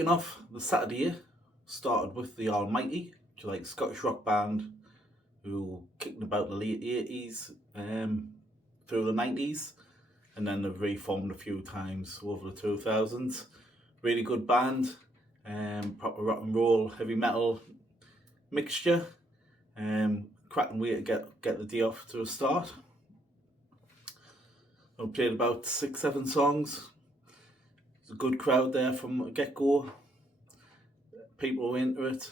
Kicking off the Saturday started with the Almighty, which is like a Scottish rock band who kicked about the late 80s through the 90s, and then they've reformed a few times over the 2000s. Really good band, proper rock and roll, heavy metal mixture. Cracking way to get the day off to a start. I played about 6-7 songs. There's a good crowd there from the get-go. People were into it.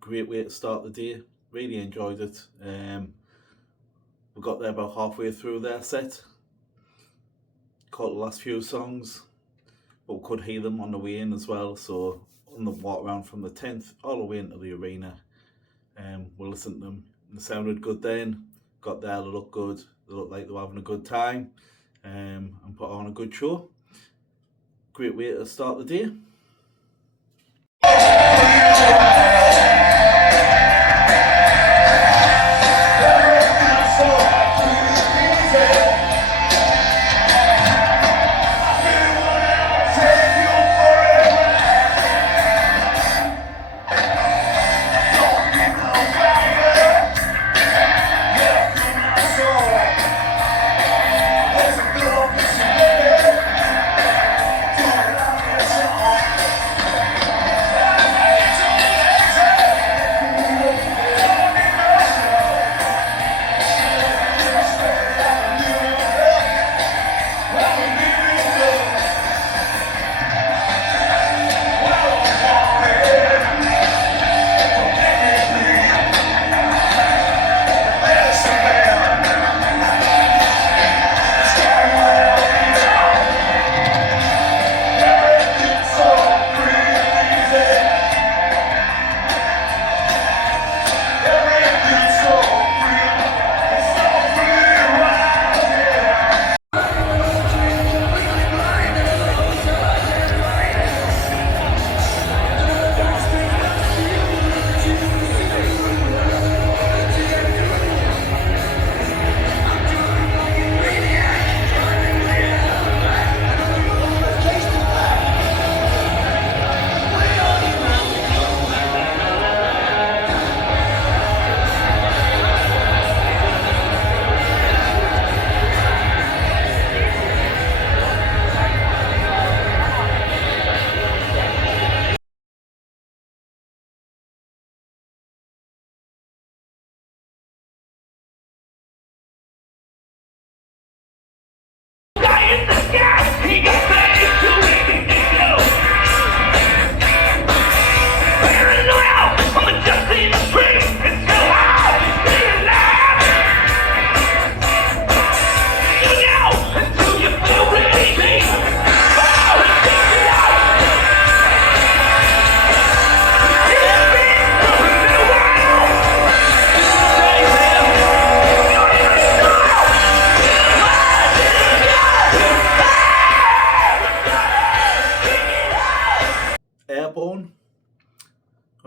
Great way to start the day. Really enjoyed it. We got there about halfway through their set. Caught the last few songs, but we could hear them on the way in as well. So on the walk around from the 10th all the way into the arena, we listened to them. They sounded good then. Got there, they looked good. They looked like they were having a good time, and put on a good show. Great way to start the day.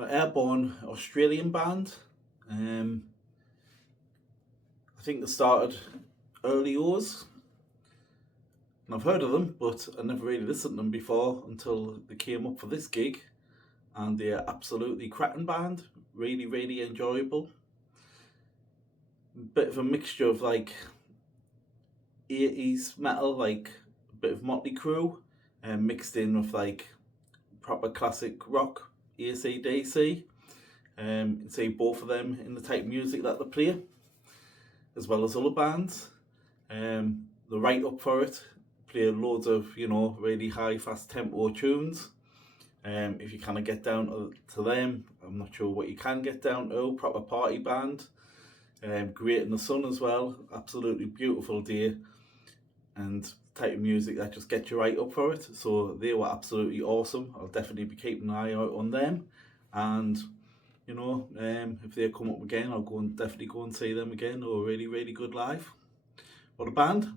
Airbourne, Australian band. I think they started early years, and I've heard of them, but I never really listened to them before until they came up for this gig, and they're absolutely cracking band. Really, really enjoyable. Bit of a mixture of like 80s metal, like a bit of Motley Crue, and mixed in with like proper classic rock, AC/DC. See both of them in the type of music that they play, as well as other bands. They're right up for it. Play loads of, really high, fast tempo tunes. If you kind of get down to them, I'm not sure what you can get down to. Proper party band. Great in the sun as well. Absolutely beautiful day. And type of music that just gets you right up for it. So they were absolutely awesome. I'll definitely be keeping an eye out on them. And if they come up again, I'll definitely go and see them again. They were really, really good live. What a band.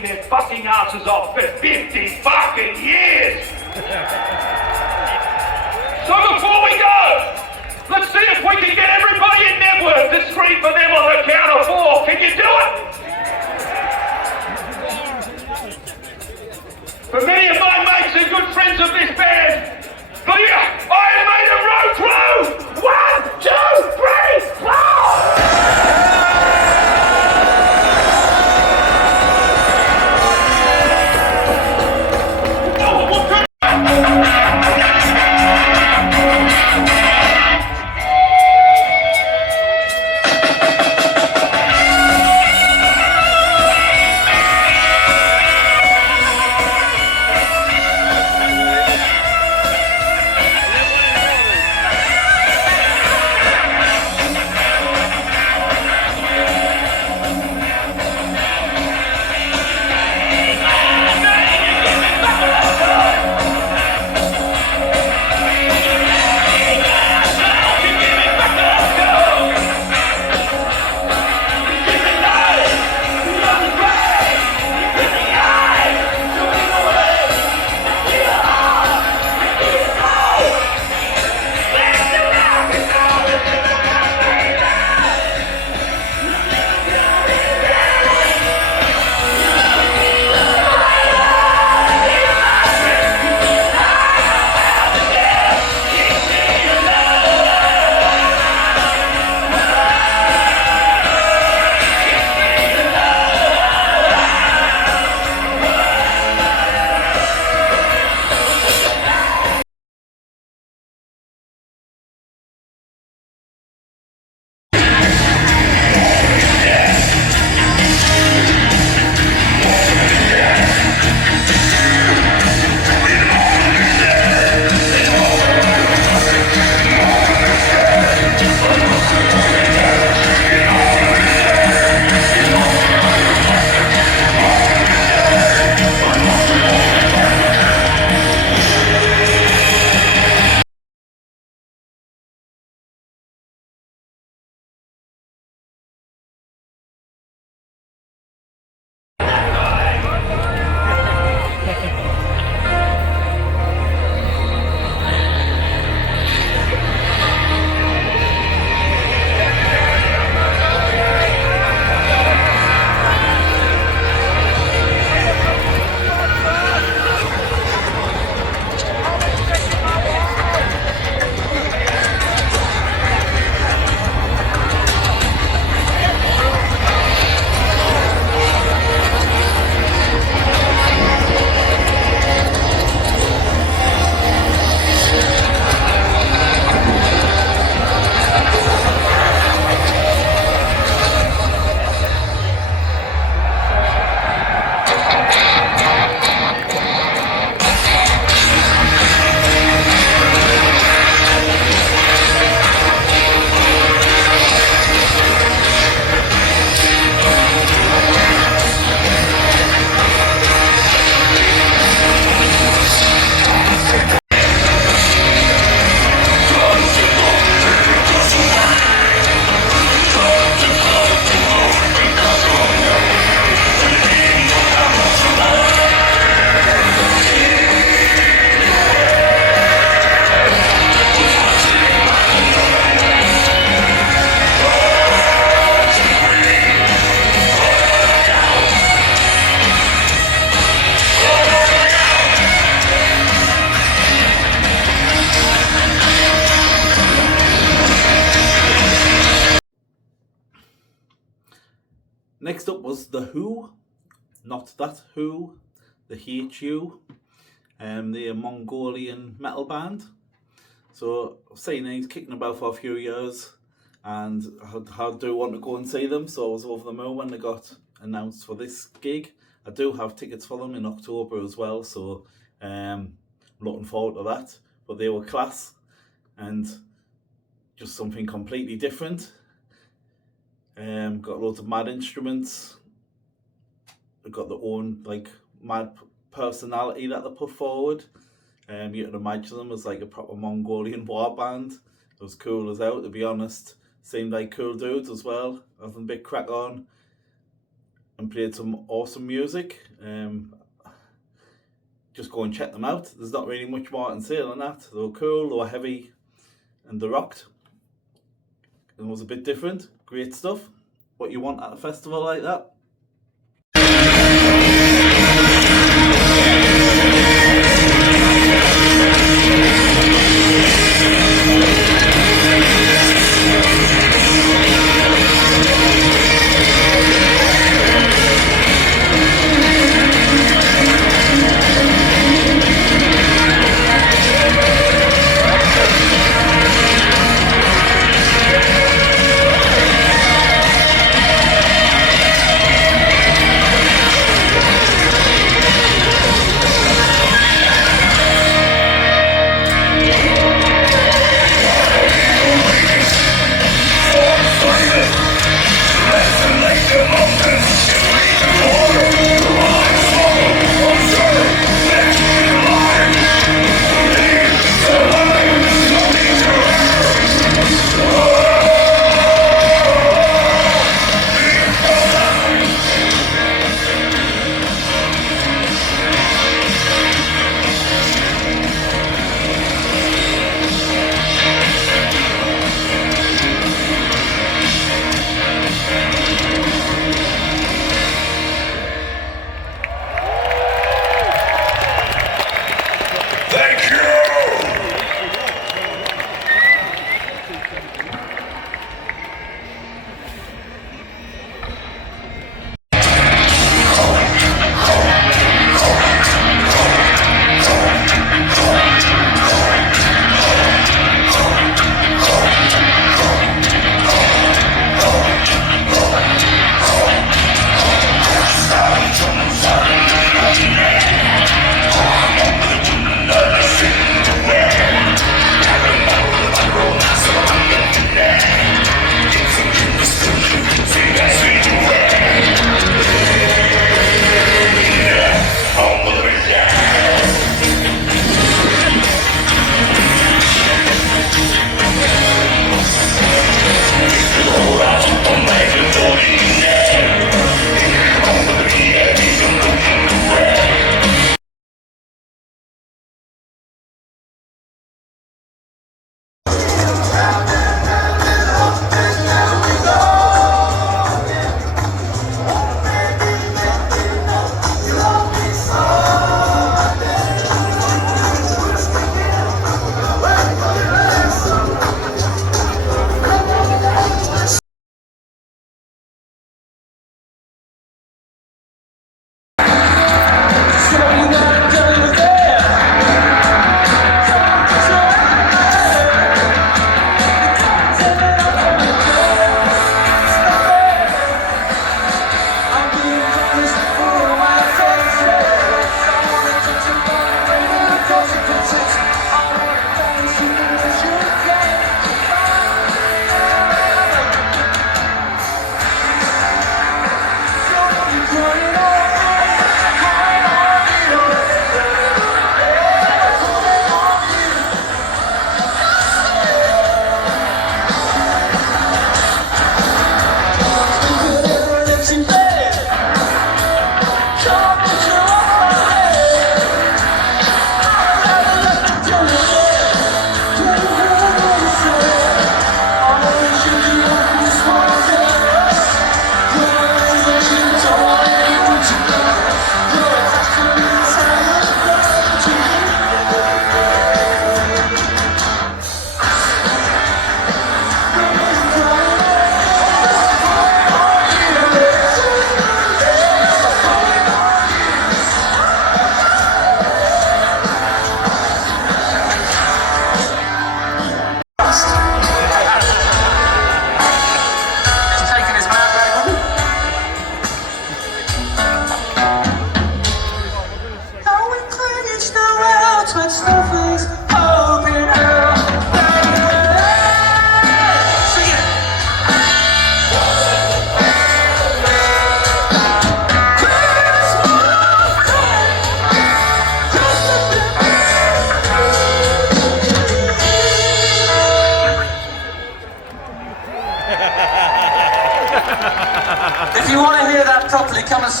working their fucking asses off for 50 fucking years. So before we go, let's see if we can get everybody in Knebworth to scream for them on the count of 4. Can you do it? For many of my mates and good friends of this band, for the Iron Maiden road crew! 1, 2, 3, 4! Next up was The Who, not That Who, the HU, the Mongolian metal band. So I've seen he's kicking about for a few years, and I do want to go and see them. So I was over the moon when they got announced for this gig. I do have tickets for them in October as well, so looking forward to that. But they were class and just something completely different. Got loads of mad instruments. They've got their own mad personality that they put forward. You can imagine them as like a proper Mongolian war band. It was cool as hell, to be honest. Seemed like cool dudes as well, having a big crack on. and played some awesome music. Just go and check them out. There's not really much more I can say than that. They were cool, they were heavy, and they rocked. It was a bit different. Great stuff. What you want at a festival like that.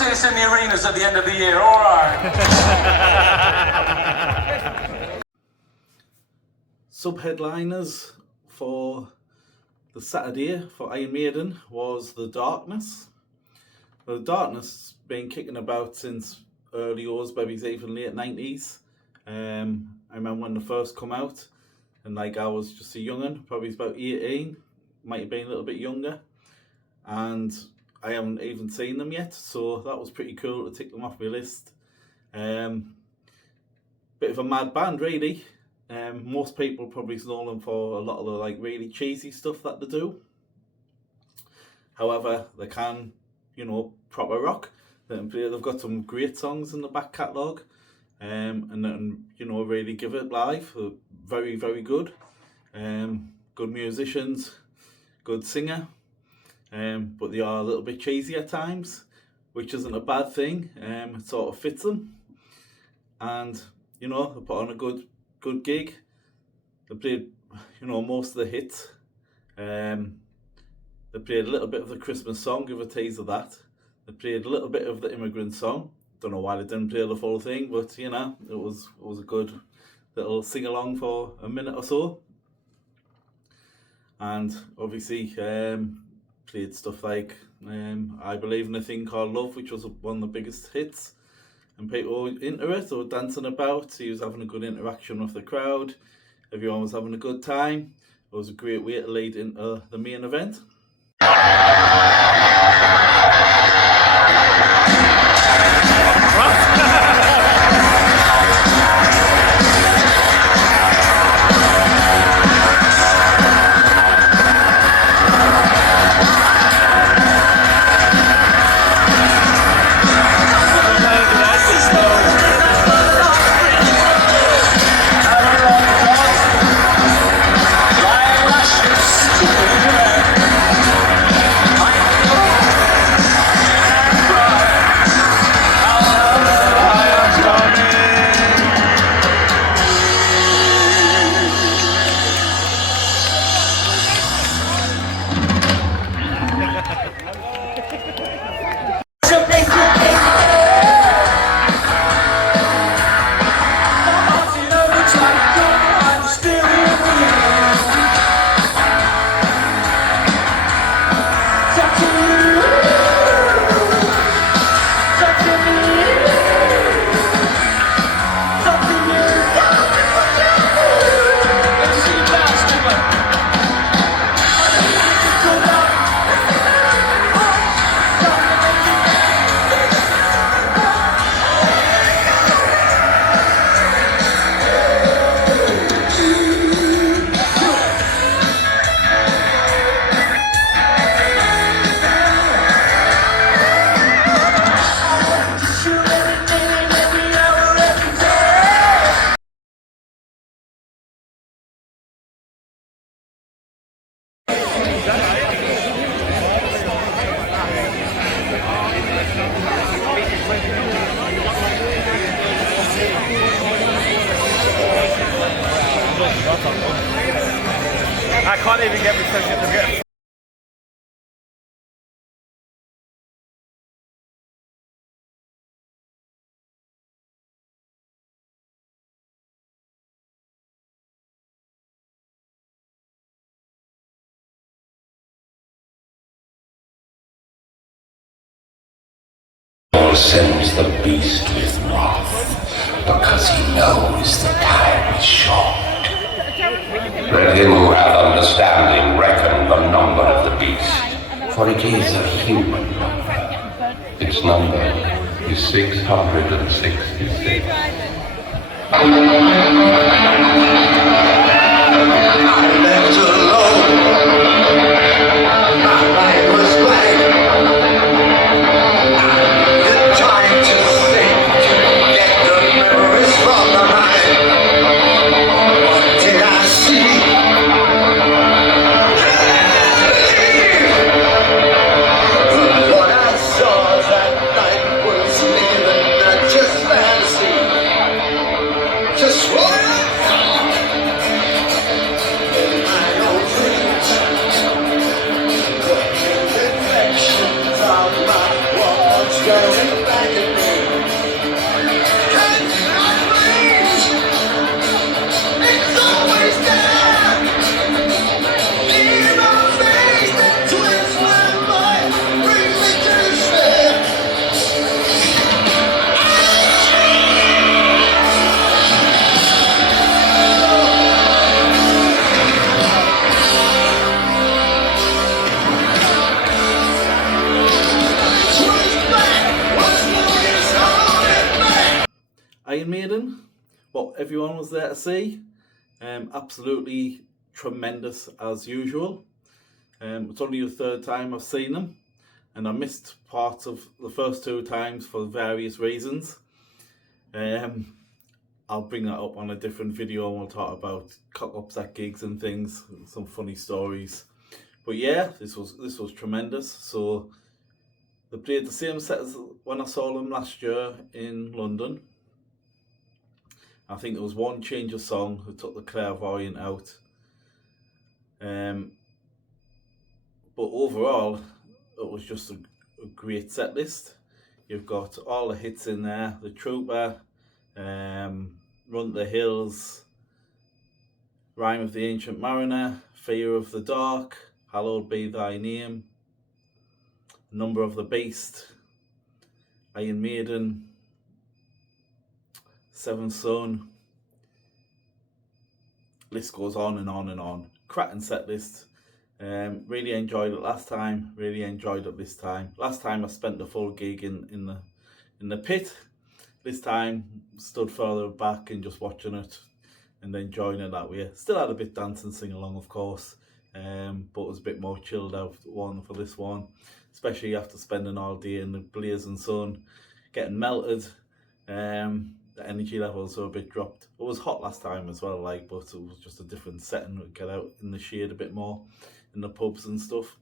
see us in the arenas at the end of the year, all right? Sub-headliners for the Saturday for Iron Maiden was The Darkness. Well, The Darkness has been kicking about since early years, maybe even late 90s. I remember when they first come out, and like I was just a young'un, probably about 18, might have been a little bit younger, and I haven't even seen them yet, so that was pretty cool to tick them off my list. Bit of a mad band, really. Most people probably know them for a lot of the like really cheesy stuff that they do. However, they can, you know, proper rock. They've got some great songs in the back catalogue, and then, you know, really give it live. Very, very good. Good musicians, good singer, but they are a little bit cheesy at times, which isn't a bad thing. It sort of fits them, and you know, they put on a good gig. They played, you know, most of the hits. They played a little bit of the Christmas song, give a tease of that. They played a little bit of the immigrant song. Don't know why they didn't play the full thing, but you know, it was a good little sing along for a minute or so. And obviously played stuff like I Believe in a Thing Called Love, which was one of the biggest hits. And people were into it, they were dancing about. He was having a good interaction with the crowd. Everyone was having a good time. It was a great way to lead into the main event. I can't even get myself to get. Sends the beast with wrath, because he knows the time is short. Let him who hath understanding reckon the number of the beast, for it is a human number. Its number is 666. I'm left alone. My mind was blank. Just what? everyone was there to see. Absolutely tremendous as usual. It's only the third time I've seen them, and I missed parts of the first 2 times for various reasons. I'll bring that up on a different video, and we'll talk about cock-ups at gigs and things, and some funny stories. But yeah, this was tremendous. So they played the same set as when I saw them last year in London. I think there was one change of song who took the clairvoyant out. But overall, it was just a great set list. You've got all the hits in there: The Trooper, Run the Hills, Rhyme of the Ancient Mariner, Fear of the Dark, Hallowed Be Thy Name, Number of the Beast, Iron Maiden, Seventh Son. List goes on and on and on. Cracking set list. Really enjoyed it last time. Really enjoyed it this time. Last time I spent the full gig in the pit. This time stood further back and just watching it and enjoying it that way. Still had a bit dance and sing along, of course, but it was a bit more chilled out one for this one, especially after spending all day in the blazing sun, getting melted. The energy levels were a bit dropped. It was hot last time as well, but it was just a different setting. We'd get out in the shade a bit more in the pubs and stuff.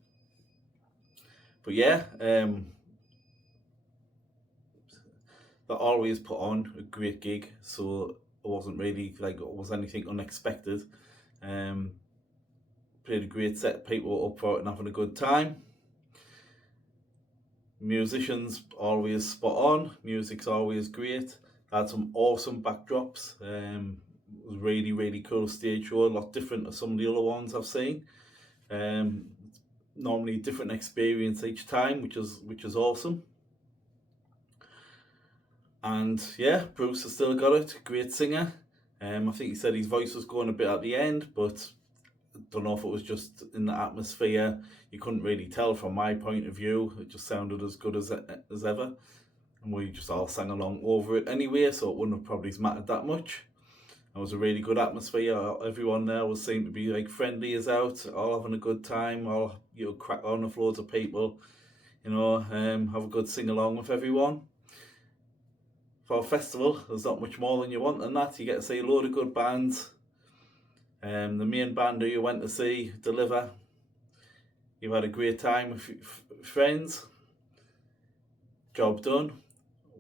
But yeah, they always put on a great gig, so it wasn't really it was anything unexpected. Played a great set, people up for it and having a good time. Musicians always spot on, music's always great. Had some awesome backdrops. It was really, really cool stage show, a lot different to some of the other ones I've seen. Normally a different experience each time, which is awesome. And yeah, Bruce has still got it, great singer. I think he said his voice was going a bit at the end, but I don't know if it was just in the atmosphere. You couldn't really tell from my point of view. It just sounded as good as ever. And we just all sang along over it anyway, so it wouldn't have probably mattered that much. It was a really good atmosphere. Everyone there was seemed to be friendly as out, all having a good time, all crack on with loads of people, have a good sing along with everyone. For a festival, there's not much more than you want than that. You get to see a load of good bands. The main band who you went to see deliver. You've had a great time with friends. Job done.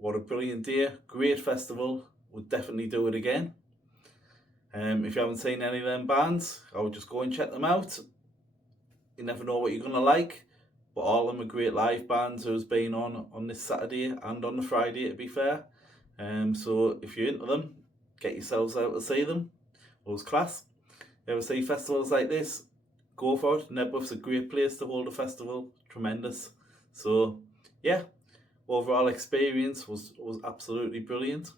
What a brilliant day. Great festival. Would definitely do it again. If you haven't seen any of them bands, I would just go and check them out. You never know what you're going to like. But all of them are great live bands who's been on this Saturday and on the Friday, to be fair. So if you're into them, get yourselves out to see them. It was class. You ever see festivals like this? Go for it. Knebworth's a great place to hold a festival. Tremendous. So yeah, overall experience was absolutely brilliant.